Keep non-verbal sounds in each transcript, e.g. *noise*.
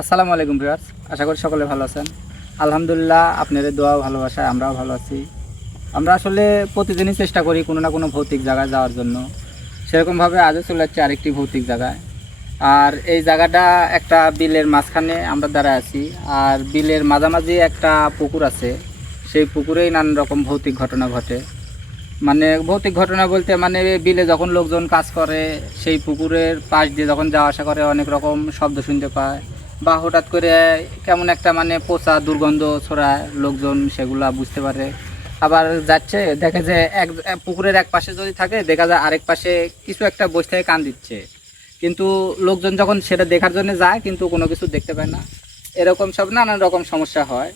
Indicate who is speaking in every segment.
Speaker 1: আসসালামু আলাইকুম ভিউয়ার্স, আশা করি সকলে ভালো আছেন। আলহামদুলিল্লাহ আপনাদের দোয়া ভালোবাসায়, আমরাও ভালো আছি। আমরা আসলে প্রতিদিনই চেষ্টা করি কোনো না কোনো ভৌতিক জায়গায় যাওয়ার জন্য। সেরকমভাবে আজও চলে যাচ্ছে আরেকটি ভৌতিক জায়গায়। আর এই জায়গাটা একটা বিলের মাঝখানে আমরা দাঁড়ায় আছি। আর বিলের মাঝামাঝি একটা পুকুর আছে। সেই পুকুরেই নানান রকম ভৌতিক ঘটনা ঘটে। মানে ভৌতিক ঘটনা বলতে মানে বিলে যখন লোকজন কাজ করে, সেই পুকুরের পাশ দিয়ে যখন যাওয়া আসা করে, অনেক রকম শব্দ শুনতে পায়। বা হঠাৎ করে কেমন একটা মানে পচা দুর্গন্ধ ছড়ায় লোকজন সেগুলা বুঝতে পারে। আবার যাচ্ছে, দেখা যায় এক, পুকুরের এক পাশে যদি থাকে, দেখা যায় আরেক পাশে কিছু একটা বসে থেকে কান দিচ্ছে। কিন্তু লোকজন যখন সেটা দেখার জন্য যায়, কিন্তু কোনো কিছু দেখতে পায় না। এরকম সব নানান রকম সমস্যা হয়।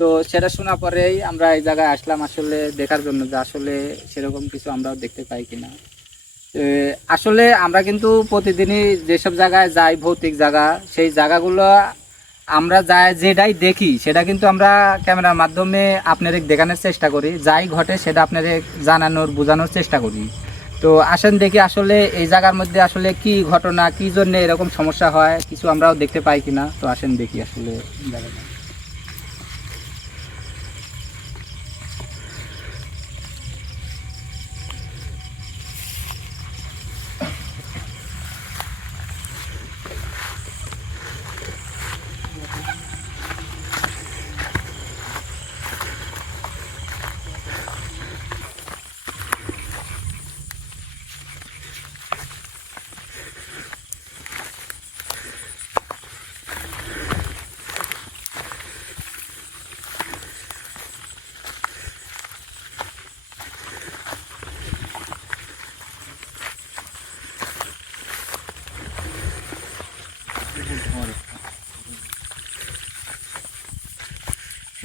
Speaker 1: তো সেটা শোনা পরেই আমরা এই জায়গায় আসলাম আসলে দেখার জন্য যে আসলে সেরকম কিছু আমরাও দেখতে পাই কিনা। আসলে আমরা কিন্তু প্রতিদিনই যেসব জায়গায় যাই, ভৌতিক জায়গা, সেই জায়গাগুলো আমরা যাই, যেটাই দেখি, সেটা কিন্তু আমরা ক্যামেরার মাধ্যমে আপনাদের দেখানোর চেষ্টা করি। যাই ঘটে, সেটা আপনাদের জানানোর, বোঝানোর চেষ্টা করি। তো আসেন দেখি আসলে এই জায়গার মধ্যে আসলে কি ঘটনা, কি জন্য এরকম সমস্যা হয়, কিছু আমরাও দেখতে পাই কিনা। তো আসেন দেখি আসলে জায়গাটা।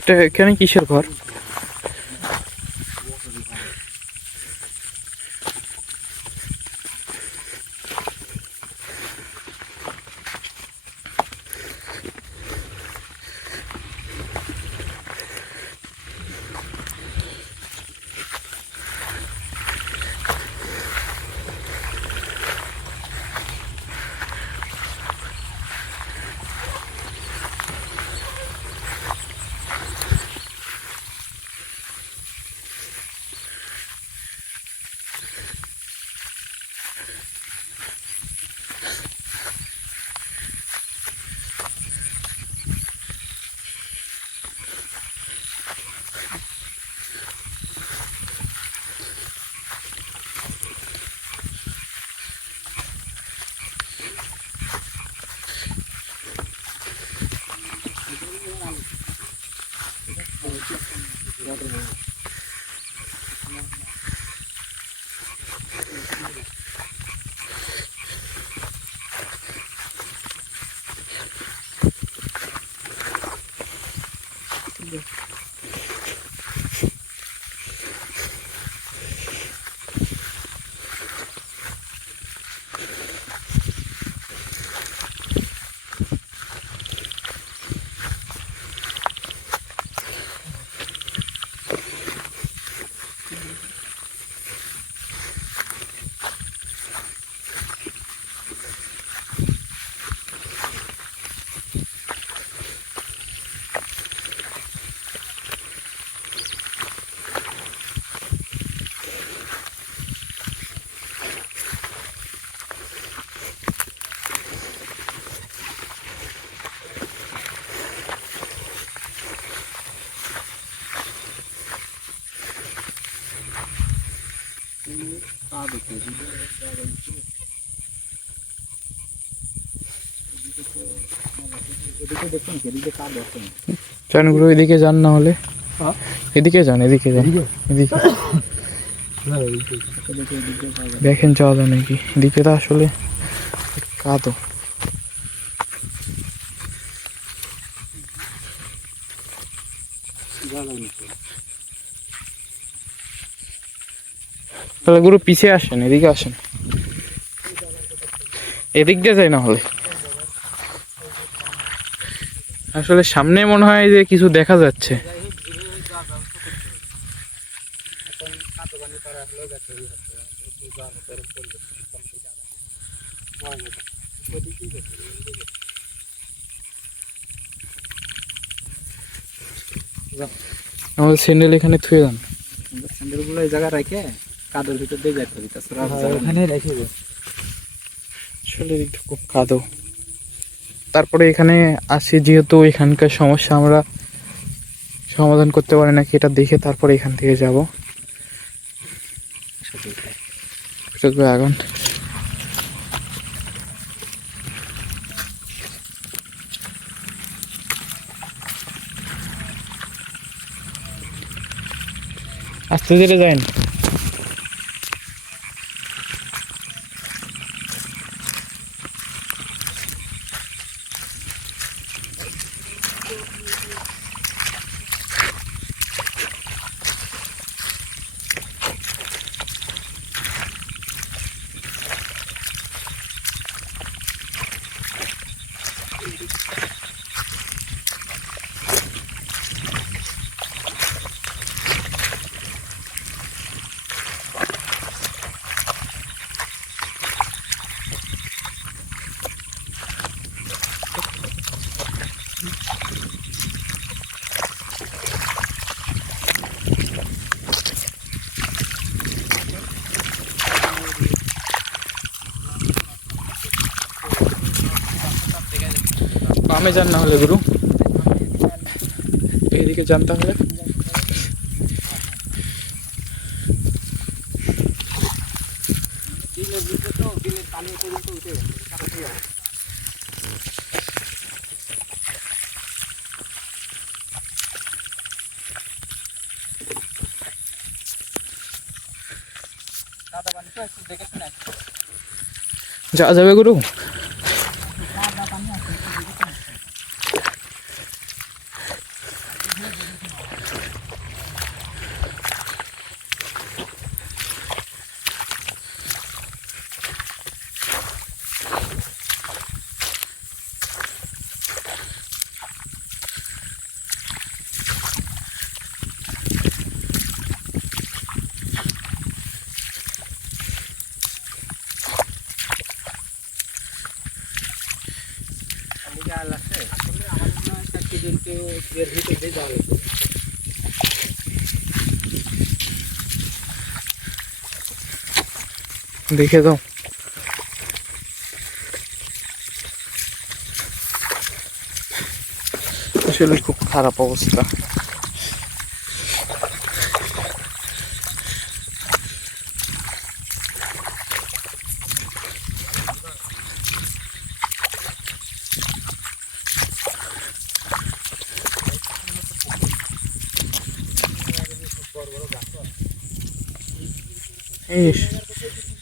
Speaker 2: এটা এখানে কিসের ঘর? сюди.
Speaker 1: এদিকে দেখুন এদিকে কাজ দেখুন
Speaker 2: চান গুরু এদিকে যান না হলে।
Speaker 1: হ্যাঁ?
Speaker 2: এদিকে যান এদিকে যান। এদিকে?
Speaker 1: কাজ
Speaker 2: দেখেন যাওয়া যায় নাকি এদিকে তো আসলে কাদো। গুরু পিছিয়ে আসেন, এদিকে আসেন। এদিক দিয়ে যাই না হলে। আসলে সামনে মনে হয় যে কিছু দেখা যাচ্ছে। আমাদের স্যান্ডেল এখানে থুয়ে যান
Speaker 1: স্যান্ডেলগুলো এই জায়গায় রাখে? কাদের ভিতর দিয়ে যাইতে হবে তাছাড়া।
Speaker 3: ওখানে রেখে দে
Speaker 2: আসলে এদিকটা খুব কাদো। তারপরে এখানে আসি যেহেতু এখানকার সমস্যা আমরা সমাধান করতে পারি নাকি এটা দেখে তারপরে এখান থেকে যাব। আগুন। আস্তে ধীরে যাইন। still be here. বামে যান না হলে গুরু এইদিকে যান তাহলে যা যাবে গুরু
Speaker 1: আসলে আমার মনে হয় চারটি জন্তু এর।
Speaker 2: দেখে দাও। আসলে খুব খারাপ অবস্থা।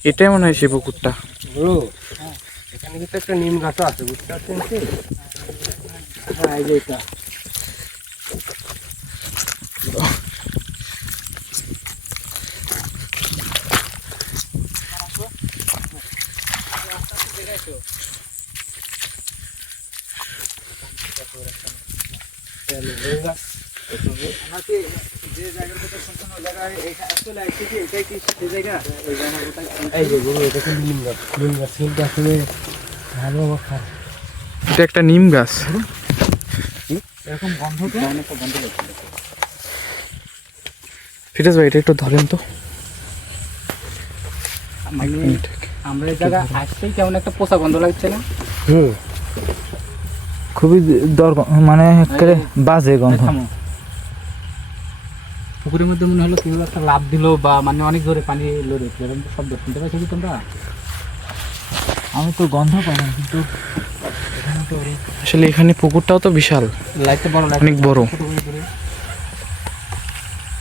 Speaker 2: এটাই মনে হয় সে পুকুরটা।
Speaker 3: এখানে কিন্তু একটা নিম গাছও আছে বুঝতে পারছেন কি? হ্যাঁ এই যে এটা।
Speaker 1: আমাকে যে সেই জায়গা ওই জায়গার কথা
Speaker 3: এই যে গুরু এটা
Speaker 2: একটা নিম গাছ।
Speaker 1: এরকম
Speaker 2: ফিরাজ ভাই এটা একটু ধরেন তো।
Speaker 1: মানে আমরা এই জায়গায় আসতেই কেমন একটা পোষা গন্ধ লাগছে না?
Speaker 3: হুম।
Speaker 4: খুবই দর মানে একেবারে বাজে গন্ধ।
Speaker 1: পুকুরের মধ্যে মনে হলো কি হলো একটা লাভ দিলো বা মানে অনেক জোরে পানি লড়ে এরকম তো শব্দ শুনতে পাচ্ছি কি তোমরা?
Speaker 4: আমি তো গন্ধ পাই না কিন্তু
Speaker 2: আসলে এখানে পুকুরটাও তো বিশাল।
Speaker 1: লাইটটা বড় লাইট
Speaker 2: অনেক বড়।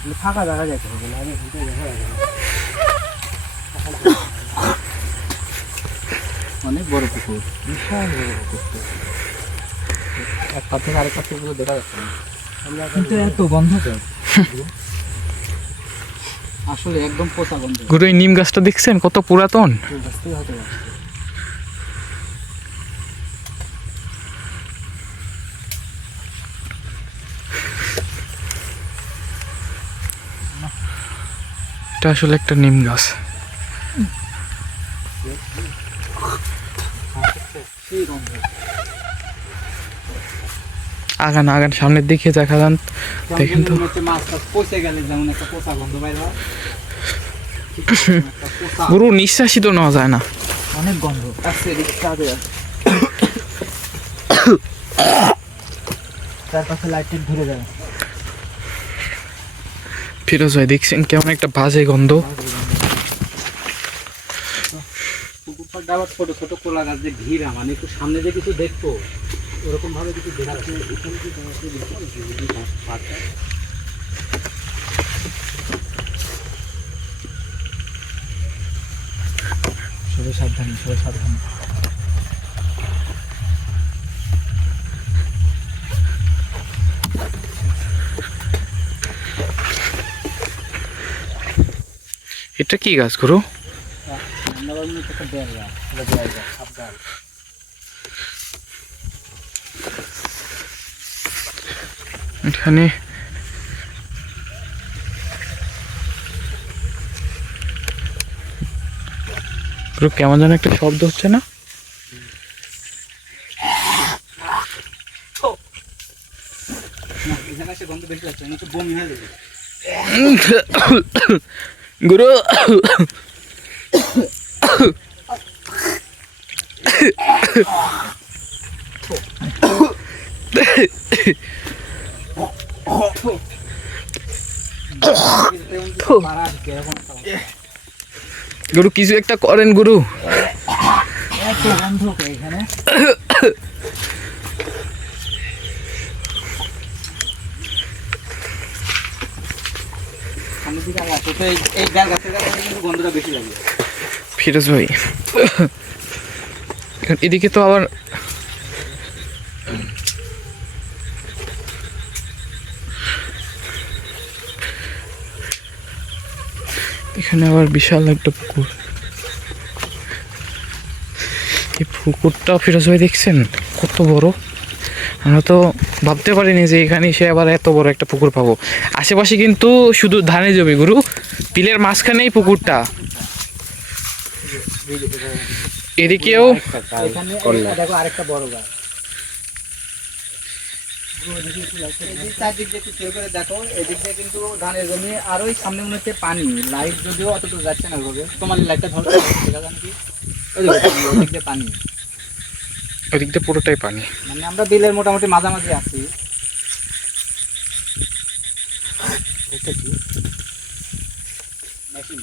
Speaker 1: মানে ফাঁকা দেখা না। অনেক বড় পুকুর বিশাল বড় পুকুর এক পাশ থেকে আরেক পাশ থেকে দেখা যাচ্ছে না।
Speaker 4: কিন্তু এত গন্ধ কেন?
Speaker 1: আসলে একদম গন্ধ।
Speaker 2: গুরু এই নিম গাছটা দেখছেন? কত পুরাতন। এটা আসলে একটা নিম গাছ।
Speaker 1: সেই গন্ধ।
Speaker 2: আগান আগান সামনের দিকে দেখা যান। দেখেন তো।
Speaker 1: হচ্ছে পচে গেলে যেমন একটা পোষা গন্ধ বাইর একটা পোষা
Speaker 2: গুরু নিঃশ্বাসই তো নেওয়া যায় না।
Speaker 4: অনেক গন্ধ। চারপাশে লাইট ঘুরে যাবে
Speaker 2: ফিরোজ ভাই দেখছেন কেমন একটা বাজে গন্ধ।
Speaker 1: ছোট ছোট কোলা গাছ দিয়ে ঘিরা মানে একটু সামনে যে কিছু দেখব। ওরকম ভাবে কিছু দেখাচ্ছে এখানে কি পাতা।
Speaker 4: সবাই সাবধানে সবাই সাবধানে।
Speaker 2: এটা কি গাছ গুরু?
Speaker 1: আমরা একটা বেল গাছ, এটা বেল গাছ, সাবধান।
Speaker 2: এখানে। গুরু কেমন যেন একটা শব্দ হচ্ছে না?
Speaker 1: না,
Speaker 2: গুরু কিছু একটা করেন গুরু। ফিরোজ ভাই এদিকে তো আবার এখানে আবার বিশাল একটা পুকুর। এই পুকুরটা ফিরোজ ভাই দেখছেন? কত বড়? আমরা তো ভাবতে পারিনি যে এখানে সে আবার এত বড় একটা পুকুর পাবো। আশেপাশে কিন্তু শুধু ধানে জমি, গুরু। বিলের মাঝখানেই পুকুরটা। এদিকেও
Speaker 1: এখানে এই- দেখো আরেকটা বড় গাছ এদিক চারদিক দিয়ে একটু করে দেখো এদিক দিয়ে কিন্তু ধানের জমি আর ওই সামনে মনে হচ্ছে পানি। লাইট যদিও অতটুকু যাচ্ছে না তোমার লাইটটা ধরো দেখা ওই দিয়ে পানি।
Speaker 2: ওদিক দিয়ে পুরোটাই পানি।
Speaker 1: মানে আমরা বিলের মোটামুটি মাঝামাঝি আছি। এটা কি? মেশিন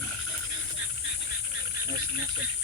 Speaker 1: মেশিন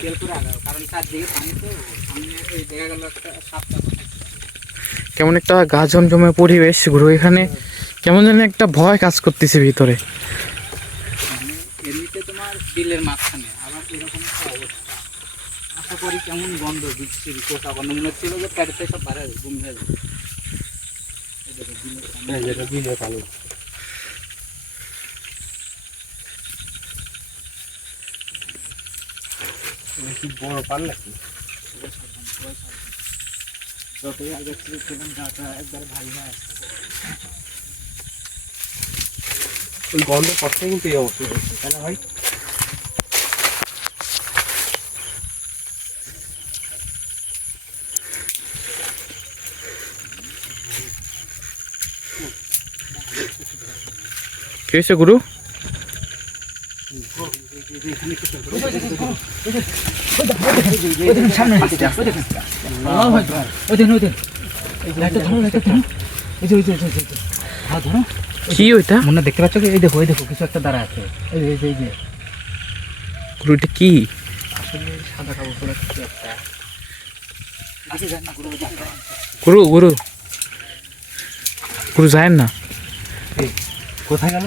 Speaker 1: খেয়াল করে আগাও কারণ চারদিকে পানি তো সামনে এই দেখা গেল একটা সাপ
Speaker 2: কেমন একটা গা জমজমে পরিবেশ গুরু এখানে কেমন যেন একটা ভয় কাজ করতেছে ভিতরে।
Speaker 1: মানে এমনিতে তোমার বিলের মাঝখানে আবার এরকম একটা অবস্থা। আশা করি কেমন গন্ধ গন্ধ মনে হচ্ছিল যে প্যাটেতে সব বাইরে ঘুম হয়ে যাবে। বিলের সামনে।
Speaker 3: হ্যাঁ যেটা বিলে পানি এটা কি বড় পান নাকি
Speaker 1: যতই আগে ছিল সেরকম গাটা একবার ভারী হয়ে
Speaker 3: ওই গন্ধ করতে কিন্তু এই অবস্থা হচ্ছে তাই না ভাই
Speaker 2: কি হয়েছে গুরু
Speaker 4: সামনে
Speaker 2: কি ওইটা?
Speaker 4: মনে দেখতে পাচ্ছ এই দেখো এই দেখো কিছু একটা দাঁড়া আছে। এই যে, এই
Speaker 2: কি?
Speaker 1: আসলে সাদা কাপড় পরে কিছু একটা। না গুরু
Speaker 2: গুরু। গুরু গুরু যায় না
Speaker 3: কোথায় গেল?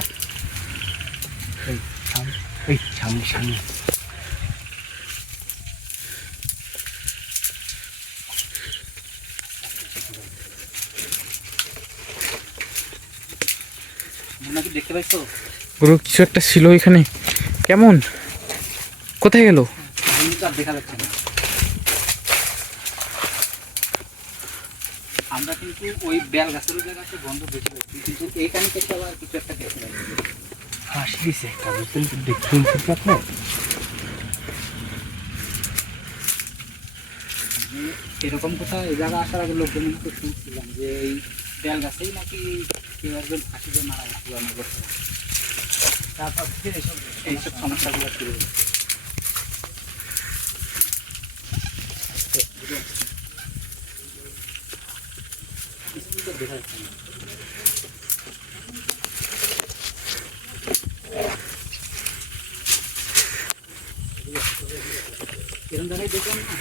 Speaker 3: এই সামনে সামনে।
Speaker 1: দেখতে পাইছো?
Speaker 2: গুরু কিছু একটা ছিল এখানে। কেমন? কোথায় গেল?
Speaker 1: দেখা যাচ্ছে না আমরা কিন্তু ওই বেল গাছের জায়গাতে গন্ধ বেশি পাচ্ছি কিন্তু এইখানে থেকে আবার কিছু একটা দেখতে পাচ্ছি
Speaker 3: হাঁস দিছে একটা বুঝছেন তো দেখ শুনছেন
Speaker 1: এরকম কথা এই জায়গা আসার আগে লোকজন তো শুনছিলাম যে এই বেল গাছেই নাকি কেউ একজন ফাঁসিতে মারা বছর আগে। তারপর থেকে এইসব এইসব সমস্যাগুলো শুরু হয়েছে। দেখা যাচ্ছে দেখলাম না?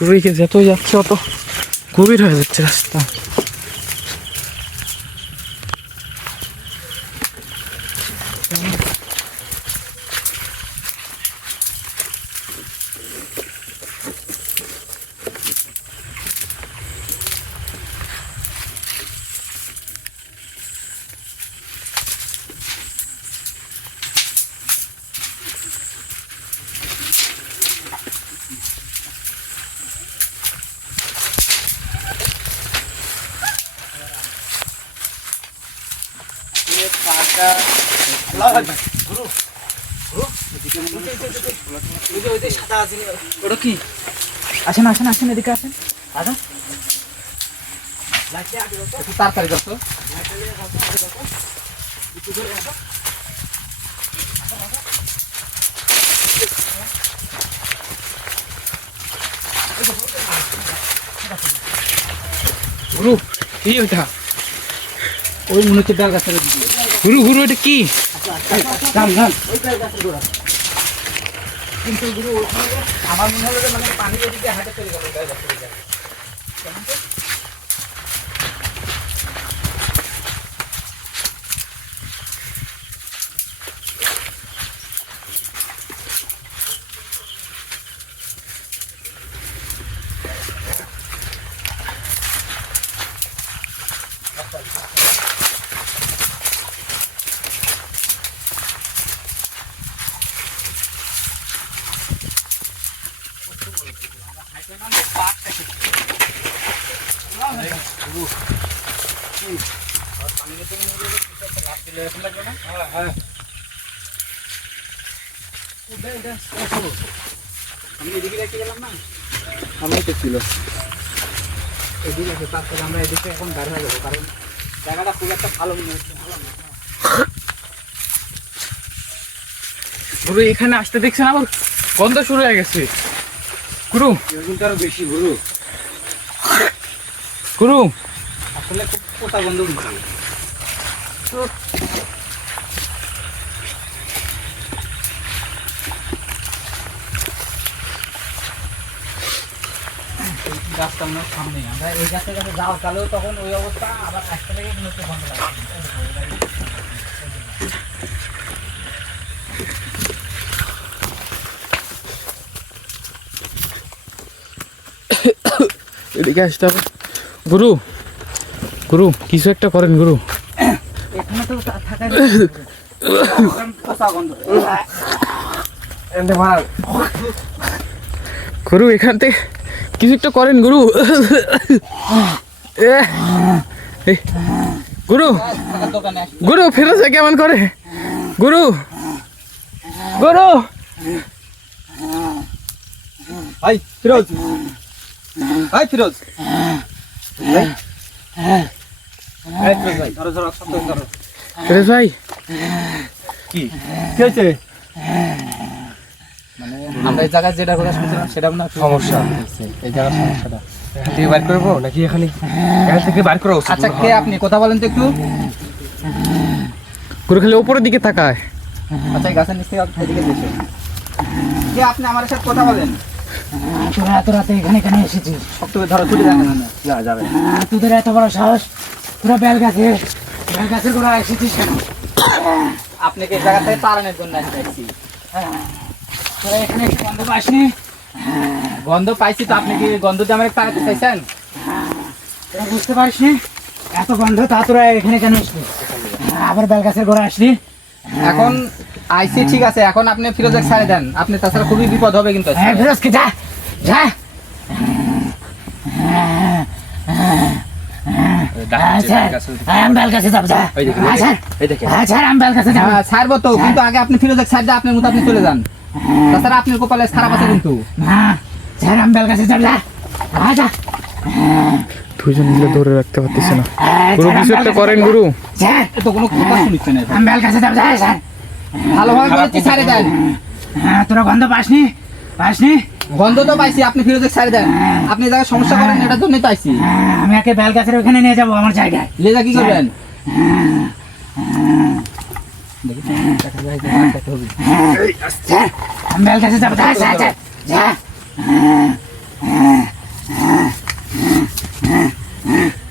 Speaker 2: একে যত যাচ্ছে অত গভীর হয়ে যাচ্ছে রাস্তা।
Speaker 4: আসেন আসেন আসেন এদিকে আসেন।
Speaker 1: তাড়াতাড়ি
Speaker 2: গুরু কি ওইটা।
Speaker 1: ওই মনে হচ্ছে গাছের দিকে
Speaker 2: গুরু গুরু এটা কি?
Speaker 4: আমার মনে হলো যে মানে পানি এদিকে হাতে চলে গেল বেল গাছের দিকে।
Speaker 1: আমি তো ছিল। এদিকে আছে তারপরে আমরা এদিকে এখন বের হয়ে যাব কারণ জায়গাটা খুব একটা ভালো মনে হচ্ছে ভালো না
Speaker 2: গুরু এখানে আসতে দেখছেন আবার? গন্ধ শুরু হয়ে গেছে। গুরু।
Speaker 3: কিন্তু আরও বেশি গুরু।
Speaker 2: গুরু।
Speaker 1: আসলে খুব পোতা গন্ধ উঠছে এই গাছটা আমরা সামনে আমরা এই গাছের কাছে তখন ওই অবস্থা আবার আসতে লেগে মনে হচ্ছে গন্ধ লাগছে। *coughs*
Speaker 2: এদিকে আসতে হবে। গুরু গুরু, কিছু একটা করেন গুরু। গুরু, এখান থেকে কিছু একটা করেন গুরু। গুরু গুরু, ফেরত কেমন করে। গুরু গুরু।
Speaker 3: ভাই, ফিরোজ। ভাই, ফিরোজ। ভাই। কি? কি হয়েছে?
Speaker 1: মানে আমরা এই জায়গায় যেটা কথা শুনছিলাম সেটা
Speaker 3: সমস্যা।
Speaker 1: এই জায়গার সমস্যাটা।
Speaker 3: থেকে বার করব? নাকি এখানে এখান থেকে বার করা উচিত
Speaker 1: আচ্ছা কে আপনি? কথা বলেন তো একটু।
Speaker 2: খালি ওপরের দিকে তাকায়।
Speaker 1: আচ্ছা গাছের নিচে এদিকে কে আপনি আমার সাথে কথা বলেন?
Speaker 4: তোরা এত রাতে এখানে কেন এসেছিস।
Speaker 1: শক্ত ধরো ছুটি না
Speaker 3: যাবে
Speaker 4: হ্যাঁ, তোদের এত বড় সাহস। তোরা বেল গাছে বেল গাছের গোড়া এসেছিস কেন
Speaker 1: আপনাকে এই জায়গা থেকে তাড়ানোর জন্য আসছি?
Speaker 4: হ্যাঁ, তোরা এখানে একটু গন্ধ পাসনি?
Speaker 1: গন্ধ পাইছি তো আপনি কি গন্ধ দিয়ে আমার তাড়াতে চাইছেন?
Speaker 4: তোরা বুঝতে পারিসনি? এত গন্ধ তা তোরা এখানে কেন আসলি? হ্যাঁ, আবার বেল গাছের গোড়া আসলি?
Speaker 1: এখন আইসি ঠিক আছে। এখন আপনি ফিরোজেক ছাড়ে দেন। আপনি তাছাড়া খুবই বিপদ হবে কিন্তু
Speaker 4: হ্যাঁ ফিরোজকে যা যা।
Speaker 1: ছাড়বো তো কিন্তু আগে আপনি ফিরোজেক ছাড় আপনার মতো আপনি চলে যান। তাছাড়া আপনার কপালে খারাপ আছে কিন্তু।
Speaker 4: স্যার আমি বেল গাছে যাব যা হ্যাঁ,
Speaker 2: দুইজন মিলে ধরে রাখতে পারতেছে না।
Speaker 4: হ্যাঁ,
Speaker 2: গুরু কিছু একটা করেন গুরু।
Speaker 4: স্যার
Speaker 1: তো কোনো কথা শুনিচ্ছে না
Speaker 4: আমি বেল গাছে স্যার
Speaker 1: ভালোভাবে বলেছি ছাড়ে দেন।
Speaker 4: হ্যাঁ তোরা গন্ধ পাসনি? পাসনি
Speaker 1: গন্ধ তো পাইছি আপনি ফিরোজেক ছাড়ে দেন আপনি এই সমস্যা করেন এটার জন্যই তো আইছি
Speaker 4: হ্যাঁ, আমি একে বেল গাছের ওখানে নিয়ে যাব আমার জায়গায়
Speaker 1: লেজা কি করবেন
Speaker 4: স্যার আমি বেল গাছে যাব যা যা যা যা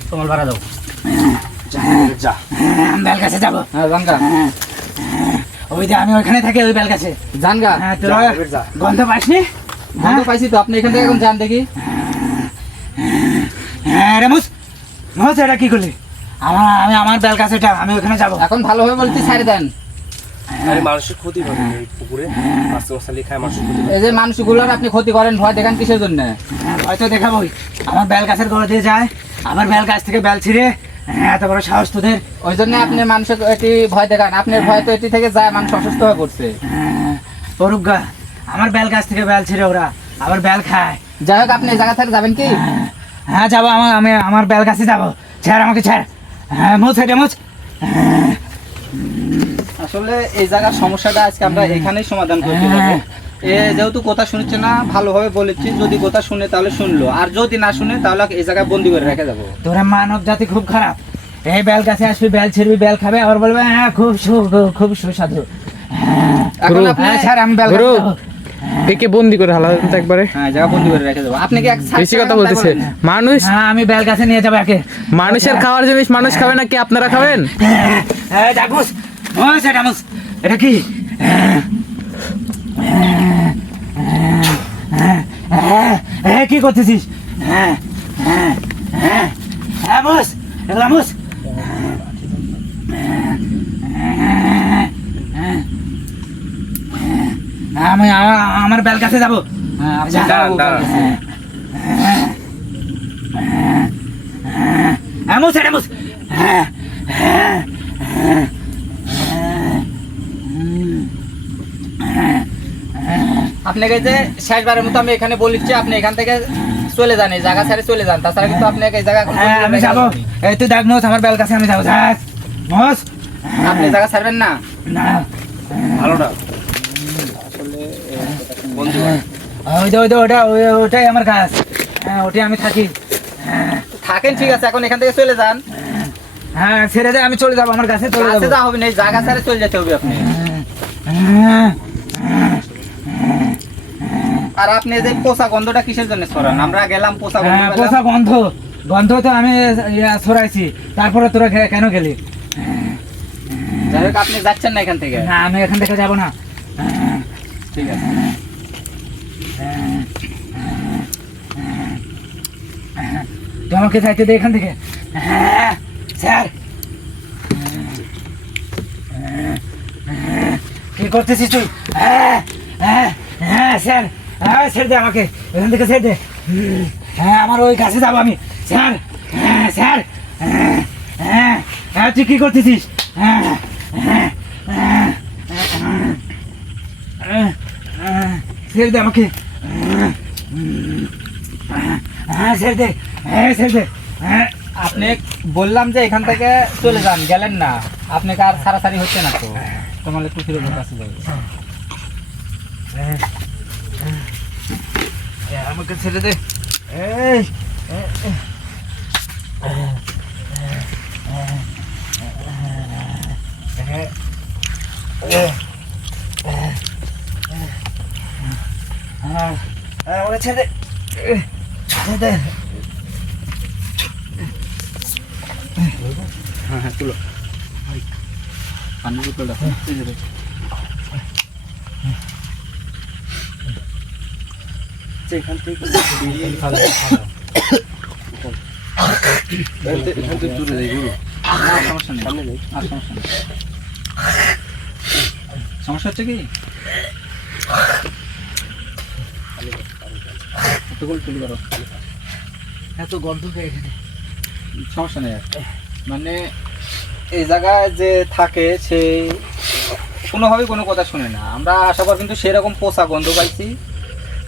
Speaker 1: তোমার ভাড়া দাও
Speaker 3: যা
Speaker 4: হ্যাঁ, আমি বেল গাছে যাব
Speaker 1: হ্যাঁ
Speaker 4: ওই যে আমি ওইখানে থাকি ওই বেল হ্যাঁ তোরা
Speaker 3: যা,
Speaker 4: গন্ধ পাসনি
Speaker 1: গন্ধ পাইছি তো আপনি এখান থেকে এখন যান দেখি।
Speaker 4: হ্যাঁ রে মুস মুস এটা কি করলি? আমার আমি আমার বেল গাছেটা আমি ওখানে যাব।
Speaker 1: এখন ভালোভাবে বলছি ছাড়ে দেন।
Speaker 3: আরে মানুষের ক্ষতি হবে এই পুকুরে মাছ মশালি খায় মানুষের ক্ষতি হবে।
Speaker 1: এই যে মানুষগুলোর আপনি ক্ষতি করেন ভয় দেখান কিসের জন্য?
Speaker 4: হ্যাঁ, হয়তো দেখাবোই। আমার বেল গাছের গোড়া দিয়ে যায় আমার বেল গাছ থেকে বেল ছিঁড়ে হ্যাঁ, এত বড় সাহস তোদের।
Speaker 1: ওই জন্য আপনি মানুষের এটি ভয় দেখান। আপনার ভয় তো এটি থেকে যায় মানুষ অসুস্থ হয়ে পড়ছে।
Speaker 4: হ্যাঁ, আমার বেল গাছ থেকে বেল ছিঁড়ে ওরা আবার বেল খায়।
Speaker 1: যাই হোক আপনি জায়গা থেকে যাবেন কি?
Speaker 4: হ্যাঁ। যাব আমার আমি আমার বেল গাছে যাব। ছাড় আমাকে ছাড়। হ্যাঁ মুছ এটা মুছ।
Speaker 1: আসলে এই জায়গার সমস্যাটা আজকে আমরা এখানেই সমাধান করতে
Speaker 4: হ্যাঁ।
Speaker 1: যাব এ যেহেতু কথা শুনছে না ভালোভাবে বলেছি যদি কথা শুনে তাহলে শুনলো আর যদি না শুনে তাহলে এই জায়গায় বন্দি করে রেখে যাব
Speaker 4: তোরা মানব জাতি খুব খারাপ এই বেল গাছে আসবি বেল ছিড়বি বেল খাবে আবার বলবে হ্যাঁ খুব খুব সুস্বাদু হ্যাঁ হ্যাঁ, আমি বেল গাছে
Speaker 2: গুরু একে বন্দি করে হালা একবারে
Speaker 1: হ্যাঁ জায়গা বন্দি করে রেখে যাব আপনি কি এক
Speaker 2: বেশি কথা বলতেছে মানুষ
Speaker 4: হ্যাঁ আমি বেল গাছে নিয়ে যাব একে
Speaker 2: মানুষের খাওয়ার জিনিস মানুষ খাবে না কি আপনারা খাবেন
Speaker 4: হ্যাঁ এটা কি হ্যাঁ, হ্যাঁ, হ্যাঁ, হ্যাঁ, কি করতেছিস হ্যাঁ হ্যাঁ হ্যাঁ হ্যাঁ মুছ এগুলা মুছ আমি আমার বেল কাছে যাব
Speaker 1: হ্যাঁ।
Speaker 4: হ্যাঁ হ্যাঁ হ্যাঁ
Speaker 1: আপনাকে যে শেষবারের মতো আমি এখানে বলেছি আপনি এখান থেকে চলে যান এই জায়গা ছেড়ে চলে যান। তাছাড়া কিন্তু আপনাকে এই জায়গা এখন
Speaker 4: হ্যাঁ আমি যাব। এই তুই দেখ মোস আমার বেল কাছে আমি যাব। যাস মোস।
Speaker 1: আপনি জায়গা ছাড়বেন না?
Speaker 4: না।
Speaker 3: ভালো না। বন্ধু হয়।
Speaker 4: ওই যে ওই যে ওটা ওই- ওটাই আমার গাছ হ্যাঁ ওটাই আমি থাকি। হ্যাঁ।
Speaker 1: থাকেন ঠিক আছে এখন এখান থেকে চলে যান।
Speaker 4: হ্যাঁ ছেড়ে দে আমি চলে যাব আমার গাছে চলে
Speaker 1: কাছে
Speaker 4: যাব।
Speaker 1: যা হবে না এই জায়গা ছেড়ে চলে যেতে হবে আপনি।
Speaker 4: হ্যাঁ,
Speaker 1: আর আপনি যে পোষা গন্ধটা কিসের জন্য ছড়ান? আমরা গেলাম পোষা গন্ধ
Speaker 4: হ্যাঁ, পোষা গন্ধ। গন্ধ তো আমি ছড়াইছি। তারপরে তোরা কেন গেলি?
Speaker 1: যাই হোক আপনি যাচ্ছেন না এখান থেকে।
Speaker 4: না আমি এখান থেকে যাব না।
Speaker 1: ঠিক আছে।
Speaker 4: তুই আমাকে যাইতে দে এখান থেকে। হ্যাঁ, স্যার। কি করতেছিস তুই? হ্যাঁ, হ্যাঁ, হ্যাঁ স্যার। হ্যাঁ ছেড়ে দে আমাকে। এখান থেকে ছেড়ে দে। হ্যাঁ আমার ওই কাছে যাব আমি। স্যার হ্যাঁ স্যার হ্যাঁ, হ্যাঁ হ্যাঁ তুই কি করতেছিস? হ্যাঁ হ্যাঁ, হ্যাঁ, ছেড়ে দে আমাকে। হ্যাঁ, ছেড়ে দে। হ্যাঁ ছেড়ে দে। হ্যাঁ।
Speaker 1: আপনি বললাম যে এখান থেকে চলে যান গেলেন না। আপনাকে আর সারাসারি হচ্ছে না তো। তোমার একটু ফিরে কাছে যাবে।
Speaker 4: আমাকে ছেড়ে দে। এই আমাকে ছেড়ে
Speaker 1: হ্যাঁ হ্যাঁ তুলো। পানির বোতল যে
Speaker 3: এখান থেকে
Speaker 1: সমস্যা নেই সমস্যা নেই সমস্যা হচ্ছে কি
Speaker 4: এত গন্ধ পেয়ে এখানে
Speaker 1: সমস্যা নেই মানে এই জায়গায় যে থাকে সে কোনোভাবেই কোনো কথা শুনে না। আমরা আশা করি কিন্তু সেরকম পোষা গন্ধ পাইছি।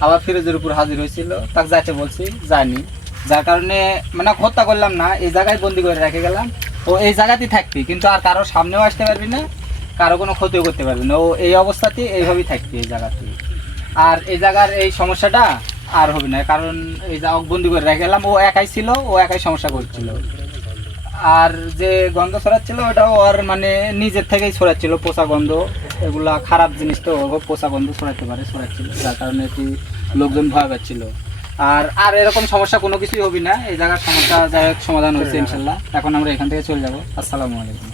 Speaker 1: আবার ফিরোজের উপর হাজির হয়েছিল। তাকে যাইতে বলছি যায়নি যার কারণে মানে হত্যা করলাম না, এই জায়গায় বন্দি করে রেখে গেলাম। ও এই জায়গাতেই থাকবি, কিন্তু আর কারও সামনেও আসতে পারবি না, কারও কোনো ক্ষতিও করতে পারবি না। ও এই অবস্থাতেই এইভাবেই থাকবি এই জায়গাতে। আর এই জায়গার এই সমস্যাটা আর হবে না, কারণ এই জায়গা বন্দি করে রেখে গেলাম, ও একাই ছিল, ও একাই সমস্যা করছিল। আর যে গন্ধ ছড়াচ্ছিল ওটা ওর মানে নিজের থেকেই ছড়াচ্ছিল, পোষা গন্ধ। এগুলা খারাপ জিনিস তো পোষা গন্ধ ছড়াইতে পারে ছড়াচ্ছিল যার কারণে কি লোকজন ভয় পাচ্ছিল। আর আর এরকম সমস্যা কোনো কিছুই হবি না। এই জায়গার সমস্যা যাই সমাধান হয়েছে, ইনশাল্লাহ। এখন আমরা এখান থেকে চলে যাব। আসসালামু আলাইকুম।